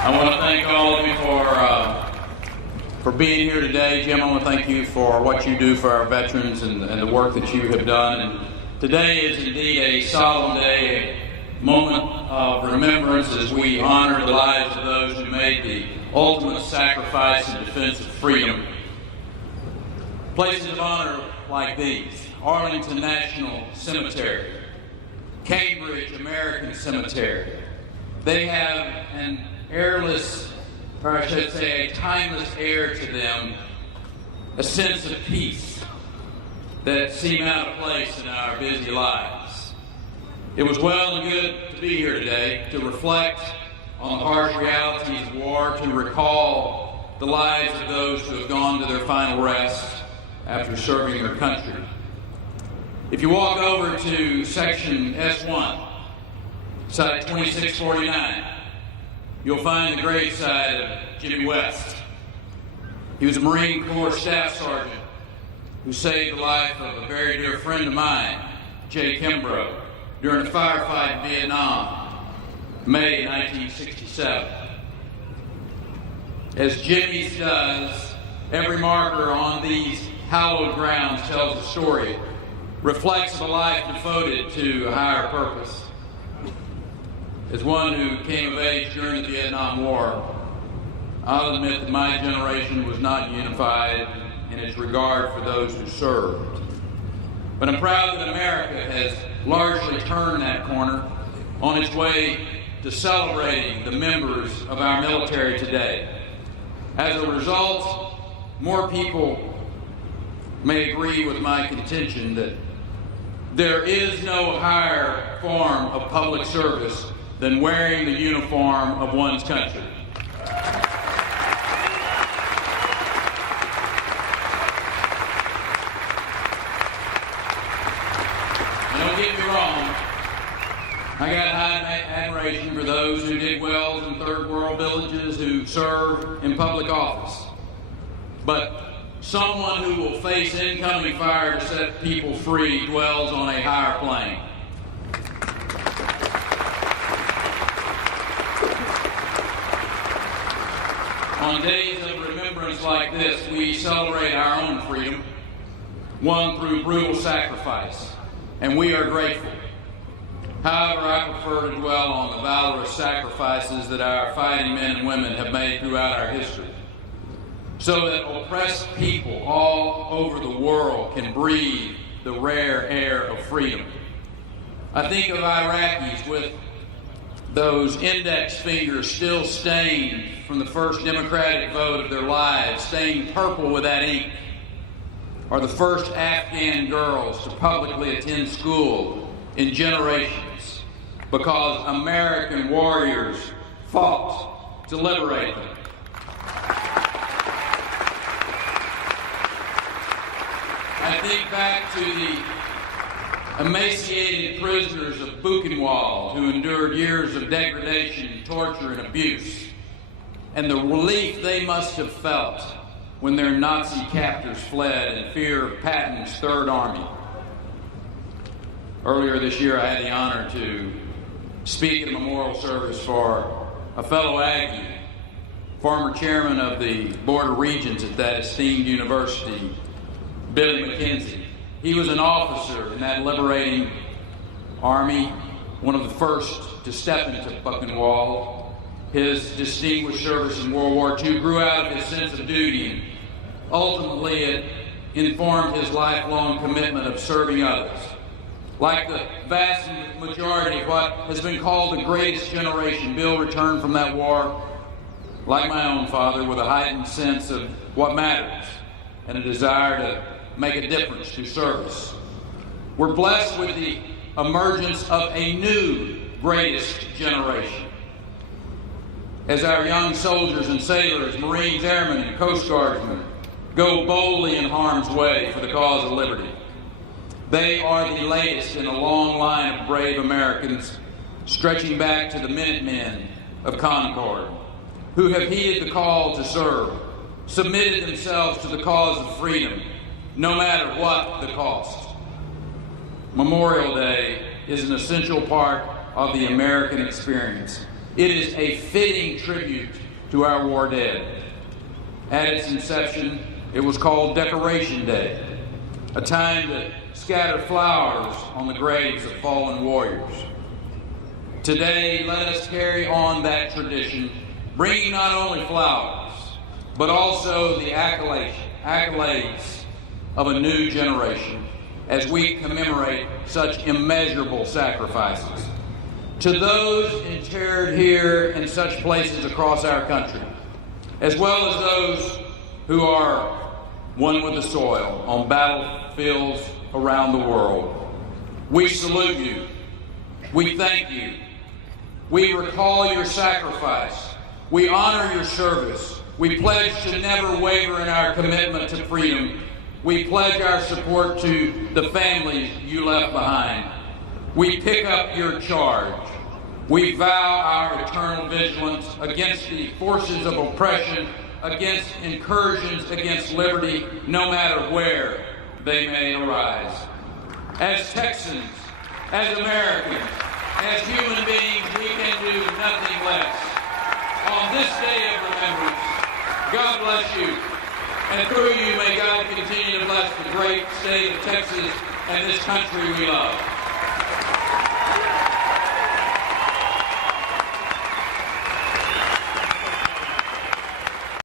I want to thank all of you for being here today. Jim, I want to thank you for what you do for our veterans and the work that you have done. And today is indeed a solemn day, a moment of remembrance as we honor the lives of those who made the ultimate sacrifice in defense of freedom. Places of honor like these: Arlington National Cemetery, Cambridge American Cemetery. They have an airless, or I should say a timeless air to them, a sense of peace that seem out of place in our busy lives. It was well and good to be here today to reflect on the harsh realities of war, to recall the lives of those who have gone to their final rest after serving their country. If you walk over to section S1, site 2649, you'll find the graveside of Jimmy West. He was a Marine Corps Staff Sergeant who saved the life of a very dear friend of mine, Jay Kimbrough, during a firefight in Vietnam, May 1967. As Jimmy's does, every marker on these hallowed grounds tells a story, reflects of a life devoted to a higher purpose. As one who came of age during the Vietnam War, I'll admit that my generation was not unified in its regard for those who served. But I'm proud that America has largely turned that corner on its way to celebrating the members of our military today. As a result, more people may agree with my contention that there is no higher form of public service than wearing the uniform of one's country. And don't get me wrong, I got high admiration for those who dig wells in third world villages, who serve in public office. But someone who will face incoming fire to set people free dwells on a higher plane. On days of remembrance like this, we celebrate our own freedom, won through brutal sacrifice, and we are grateful. However, I prefer to dwell on the valorous sacrifices that our fighting men and women have made throughout our history, so that oppressed people all over the world can breathe the rare air of freedom. I think of Iraqis with those index fingers still stained from the first democratic vote of their lives, stained purple with that ink, or the first Afghan girls to publicly attend school in generations because American warriors fought to liberate them. I think back to the emaciated prisoners of Buchenwald who endured years of degradation, torture, and abuse, and the relief they must have felt when their Nazi captors fled in fear of Patton's Third Army. Earlier this year, I had the honor to speak at a memorial service for a fellow Aggie, former chairman of the Board of Regents at that esteemed university, Billy McKenzie. He was an officer in that liberating army, one of the first to step into Buchenwald. His distinguished service in World War II grew out of his sense of duty, and ultimately it informed his lifelong commitment of serving others. Like the vast majority of what has been called the greatest generation, Bill returned from that war, like my own father, with a heightened sense of what matters and a desire to make a difference through service. We're blessed with the emergence of a new greatest generation. As our young soldiers and sailors, Marines, airmen, and Coast Guardsmen go boldly in harm's way for the cause of liberty. They are the latest in a long line of brave Americans stretching back to the Minutemen of Concord, who have heeded the call to serve, submitted themselves to the cause of freedom, no matter what the cost. Memorial Day is an essential part of the American experience. it is a fitting tribute to our war dead. At its inception, it was called Decoration Day, a time to scatter flowers on the graves of fallen warriors. Today, let us carry on that tradition, bringing not only flowers, but also the accolades of a new generation as we commemorate such immeasurable sacrifices. To those interred here in such places across our country, as well as those who are one with the soil on battlefields around the world, we salute you. We thank you. We recall your sacrifice. We honor your service. We pledge to never waver in our commitment to freedom. We pledge our support to the families you left behind. We pick up your charge. We vow our eternal vigilance against the forces of oppression, against incursions against liberty, no matter where they may arise. As Texans, as Americans, as human beings, we can do nothing less. On this day of remembrance, God bless you. And through you, may God continue to bless the great state of Texas and this country we love.